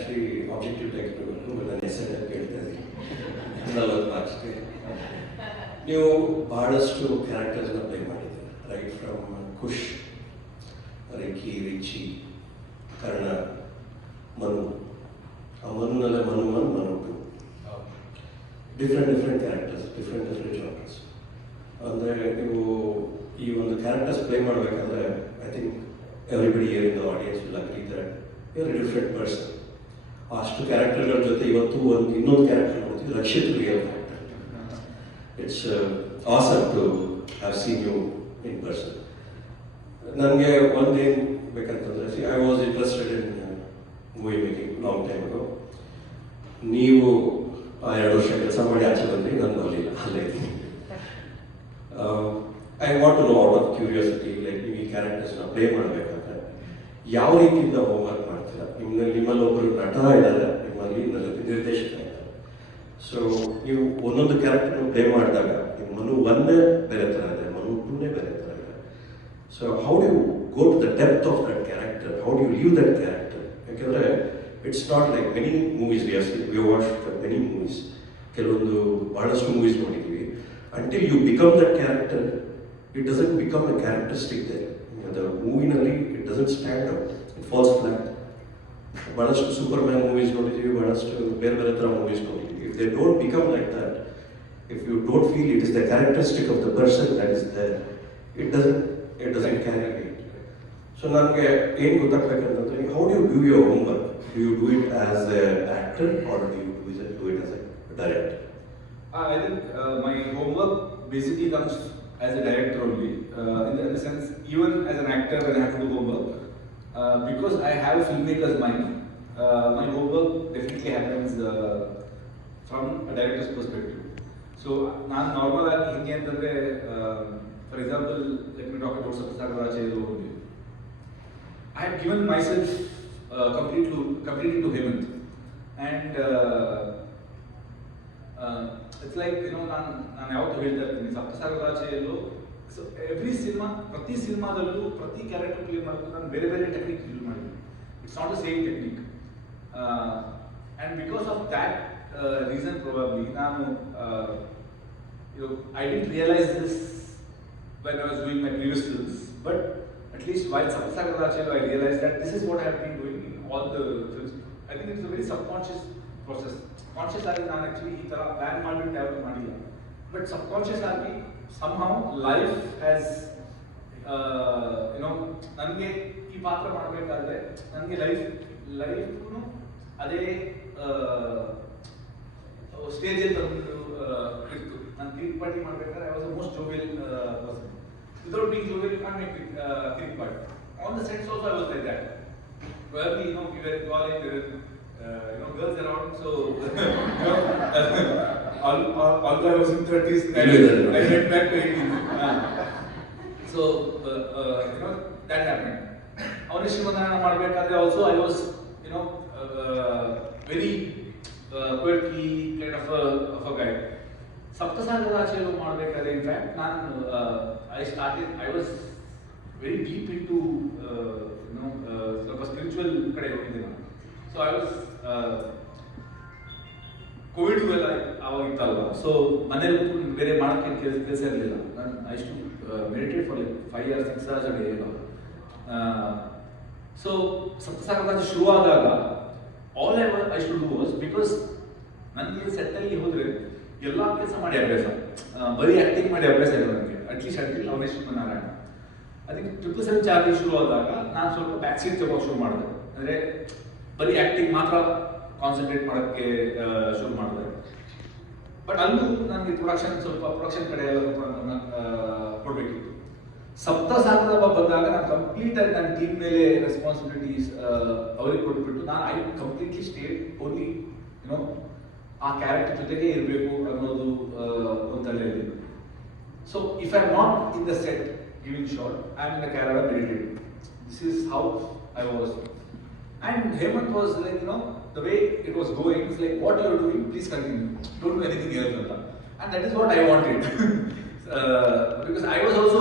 Actually objective type ನನ್ನ ಹೆಸರು ಕೇಳ್ತಾ ಇದ್ದೀನಿ 40 ಮಾರ್ಕ್ಸ್ಗೆ. ನೀವು ಬಹಳಷ್ಟು ಕ್ಯಾರೆಕ್ಟರ್ಸ್ನ ಪ್ಲೇ ಮಾಡಿದ್ದೀರಿ, right from Khush, Ricky, Richie, Karna, Manu, ಆ ಮನುನಲ್ಲೇ Manu 1, Manu 2, different characters, different genres. ಅಂದರೆ ನೀವು ಈ ಒಂದು ಕ್ಯಾರೆಕ್ಟರ್ಸ್ ಪ್ಲೇ ಮಾಡಬೇಕಾದ್ರೆ I think everybody here in the audience will agree that you are a different person. ಅಷ್ಟು ಕ್ಯಾರೆಕ್ಟರ್ಗಳ ಜೊತೆ ಇವತ್ತು ಇನ್ನೊಂದು ಕ್ಯಾರೆಕ್ಟರ್ ನೋಡ್ತೀವಿ, Rakshit real character. It's awesome to have seen you in person. ನನಗೆ ಒಂದೇನು ಬೇಕಂತಂದರೆ, I was interested in movie making long time ಅಗೋ. ನೀವು 2 ವರ್ಷ ಕೆಲಸ ಮಾಡಿ ಆಚೆ ಬಂದ್ರಿ, ನಾನು ಬರಲಿಲ್ಲ, ಅಲ್ಲೇ ಇದ್ದೀನಿ. I want to know out of curiosity, like ನೀವು ಈ ಕ್ಯಾರೆಕ್ಟರ್ಸ್ನ ಪ್ಲೇ ಮಾಡಬೇಕಾದ್ರೆ ಯಾವ ರೀತಿಯಿಂದ ಹೋಮ್ವರ್ಕ್ ಮಾಡ್ತೀರಾ? ನಿಮ್ಮಲ್ಲಿ ಒಬ್ಬರು ನಟ ಇದ್ದಾರೆ, ನಿಮ್ಮಲ್ಲಿ ನಿರ್ದೇಶಕ ಇದ್ದಾರೆ. ಸೊ ನೀವು ಒಂದೊಂದು ಕ್ಯಾರೆಕ್ಟರ್ನ ಪ್ಲೇ ಮಾಡಿದಾಗ ನಿಮ್ಮ ಮನು 1 ಬೇರೆ ಥರ ಇದೆ, ಮನು 2 ಬೇರೆ ಥರ ಇದೆ. So how do you go to the depth of that character, how do you leave that character? ಯಾಕೆಂದರೆ it's not like many movies we watch many movies, ಕೆಲವೊಂದು ಬಹಳಷ್ಟು ಮೂವೀಸ್ ನೋಡಿದ್ದೀವಿ. Until you become that character, it doesn't become a characteristic there. ಅದು ಮೂವಿನಲ್ಲಿ it doesn't stand out, it falls flat. ಬಹಳಷ್ಟು Superman movies ನೋಡಿದ್ದೀವಿ, ಬಹಳಷ್ಟು ಬೇರೆ ಥರ ಮೂವೀಸ್ ನೋಡಿದ್ದೀವಿ. If they don't become like that, if you don't feel it is the characteristic of the person that is there, it doesn't carry it. So ನನಗೆ ಏನು ಗೊತ್ತಾಗಬೇಕಂತಂದರೆ, how do you do your homework? Do you do it as an actor or do you do it as a director? I think my homework basically comes as a director only. In the sense, even as an actor, when I have to do homework, because I have a filmmaker's mind, my homework definitely happens from a director's perspective. So, ನಾನು ನಾರ್ಮಲ್ ಆಗಿ ಹಿಂಗೆ ಅಂತಂದರೆ, for example, let me talk about Saptasagara Acharya. I have given myself completely to Hemant, and it's like, you know, ನಾನು ಯಾವತ್ತೂ ಹೇಳ್ತಾ ಇರ್ತೀನಿ, ಸಪ್ತಸಾಗರಾಚೆಯಲ್ಲೂ ಸೊ ಪ್ರತಿ ಸಿನಿಮಾದಲ್ಲೂ ಪ್ರತಿ ಕ್ಯಾರೆಕ್ಟರ್ ಪ್ಲೇ ಮಾಡೋದು ನಾನು ಬೇರೆ ಟೆಕ್ನಿಕ್ ಯೂಸ್ ಮಾಡಿದ್ದೀನಿ. It's not the same technique, and because of that reason probably ನಾನು I didn't realize this when I was doing my previous films, but at least while Saptasagarachalu, I realized that this is what I have been doing in all the films. I think it's a very subconscious process. Conscious ಆಗಿ ನಾನು ಆ್ಯಕ್ಚುಲಿ ಈ ಥರ ಪ್ಲ್ಯಾನ್ ಮಾಡಿಬಿಟ್ಟು ಯಾವುದು ಮಾಡಿಲ್ಲ, but subconscious ಆಗಿ somehow life has ನನಗೆ ಈ ಪಾತ್ರ ಮಾಡಬೇಕಾದ್ರೆ ನನಗೆ ಲೈಫ್ಗೂ ಅದೇ ಸ್ಟೇಜಲ್ಲಿ ತಂದು ಇತ್ತು. ನಾನು ಕ್ಲಿಕ್ ಪಾರ್ಟಿ ಮಾಡಬೇಕಾದ್ರೆ I was the most jovial person. Without being jovial, you can't make click part. On the sets also I was like that. Probably, we were in college, there were, girls around, so, although I was in 30s, I went back to 18s. So, that happened. Avanishrimandana ಮಾಡಬೇಕಾದ್ರೆ also I was, very quirky kind of a guy. ಸಪ್ತಸಾಗರಾಚಾರ್ಯ ಮಾಡಬೇಕಾದ್ರೆ ಇನ್ಫ್ಯಾಕ್ಟ್ ನಾನು I was very deep into ಸ್ವಲ್ಪ ಸ್ಪಿರಿಚುವಲ್ ಕಡೆ ಹೋಗಿದ್ದೆ ನಾನು. So I was Covid ಎಲ್ಲ ಆವಾಗ ಇತ್ತಲ್ವ, ಸೊ ಮನೇಲಿ ಬೇರೆ ಮಾಡೋಕ್ಕೆ ಕೆಲಸ ಇರಲಿಲ್ಲ. ನಾನು I to meditate for like 5 years 6 hours a day. So ಸಪ್ತಸಾಗರಾಚಾರ್ಯ ಶುರುವಾದಾಗ all I should do was, because ನನಗೆ ಸೆಟ್ಟಲ್ಲಿ ಹೋದರೆ ಎಲ್ಲ ಕೆಲಸ ಮಾಡಿ ಅಭ್ಯಾಸ, ಬರೀ ಆ್ಯಕ್ಟಿಂಗ್ ಮಾಡಿ ಅಭ್ಯಾಸ ಇಲ್ಲ ನನಗೆ, ಅಟ್ಲೀಸ್ಟ್ ಅಂಟಿಲ್ ಅವನೇಶ್ವರನಾರಾಯಣ. ಅದಕ್ಕೆ 777 ಚಾರ್ಲಿ ಶುರು ಆದಾಗ ನಾನು ಸ್ವಲ್ಪ ಬ್ಯಾಕ್ ಸೀಟ್ ತಗೋಕೆ ಶುರು ಮಾಡಿದೆ. ಅಂದರೆ ಬರೀ ಆ್ಯಕ್ಟಿಂಗ್ ಮಾತ್ರ ಕಾನ್ಸಂಟ್ರೇಟ್ ಮಾಡೋಕ್ಕೆ ಶುರು ಮಾಡಿದೆ. ಬಟ್ ಅಲ್ಲೂ ನನಗೆ ಪ್ರೊಡಕ್ಷನ್ ಕಡೆ ಎಲ್ಲ ಕೊಡಬೇಕಿತ್ತು. ಸಪ್ತಸಾಗರ ಬಂದಾಗ ನಾನು ಕಂಪ್ಲೀಟಾಗಿ ನನ್ನ ಟೀಮ್ ಮೇಲೆ ರೆಸ್ಪಾನ್ಸಿಬಿಲಿಟೀಸ್ ಅವ್ರಿಗೆ ಕೊಟ್ಬಿಟ್ಟು ನಾನು ಐ ಕಂಪ್ಲೀಟ್ಲಿ ಸ್ಟೇಟ್ ಓನ್ಲಿ ಆ ಕ್ಯಾರೆಕ್ಟರ್ ಜೊತೆಗೆ ಇರಬೇಕು ಅನ್ನೋದು ಒಂದಲ್ಲೇ ಇದೆ. So if I am not in the set giving shot, I am in the character meditating. This is how I was. And Hemanth was like the way it was going, it's like, what you are doing, please continue, don't do anything else. And that is what I wanted. Because I was also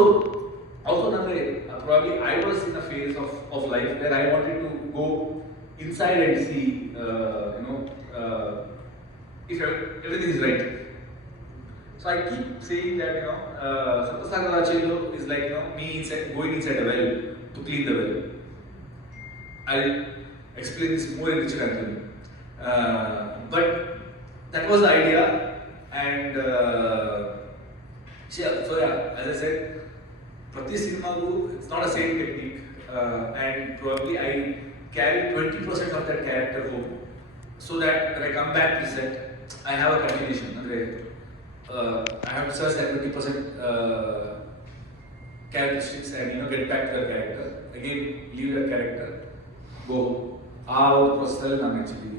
probably I was in a phase of life where I wanted to go inside and see, if everything is right. So I keep saying that, Saptasagar Achelu is like, me going inside a well to clean the well. I'll explain this more in Richard Anthony. But that was the idea, and so yeah, as I said, Prati Cinemagu, it's not a same technique, and probably I carry 20% of that character home, so that when I come back to set, I have a continuation. I have to search that 20% characteristics and get back to the character again, leave that character, go. ಆ ಒಂದು process ನಾನು actually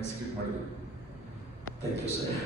execute ಮಾಡಿದ್ದೆ. Thank you sir.